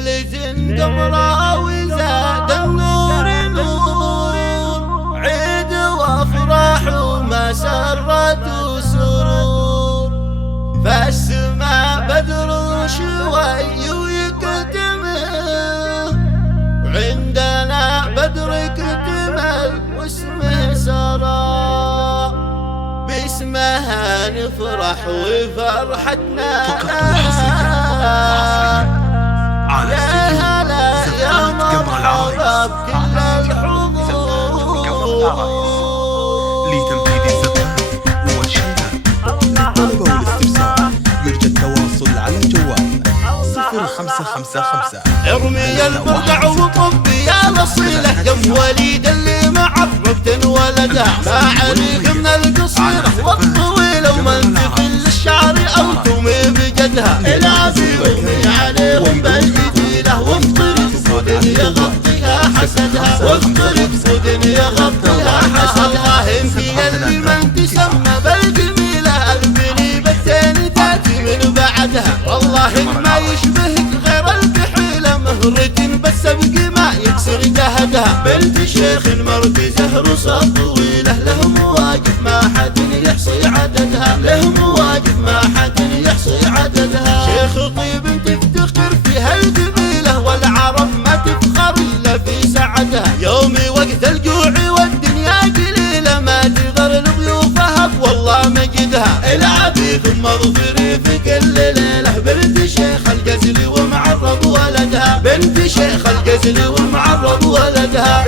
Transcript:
ليلة قمرة وزاد النور نور، عيد وافراح ومسرة وسرور. فالسما بدر شوي ويكتمل، وعندنا بدر يكتمل واسمه سرى. باسمها نفرح وفرحتنا يا هلا يا مرحبا بكل الحضور. لتنفيذ الزفاف والشهادة للطلبة والاستفسار يرجى التواصل على الجوال 0555. ارمي البرقع وطبي يا الاصيله يم وليد اللي معرفت ولدها، ما عليك من القصيره والطويله وما انت في الشعر او تومي بجدها. العبي وامي عليهم بالجديله وانطرب سودن يغطيها حسدها، واضطرب سودن يغطيها حسدها. انت اللي من تسمى بالجميله البني بالثاني تاتي من بعدها. والله ما يشبهك غير الكحيله مهرة بس ابقي ما يكسر جهدها. بنت شيخ مرت زهر طويله له مواقف ما حد يحصي عددها، له مواقف ما حد يحصي عددها. شيخ طيب تفتخر فيها القبيله والعرب ما تفخر الا في سعدها. يومي وقت الجوع والدنيا قليله ما تقدر لضيوفها والله مجدها. العبي ثم اظفري في كل ليله بنت شيخ القزل ومعرب ولدها، بنت شيخ القزل ومعرب ولدها.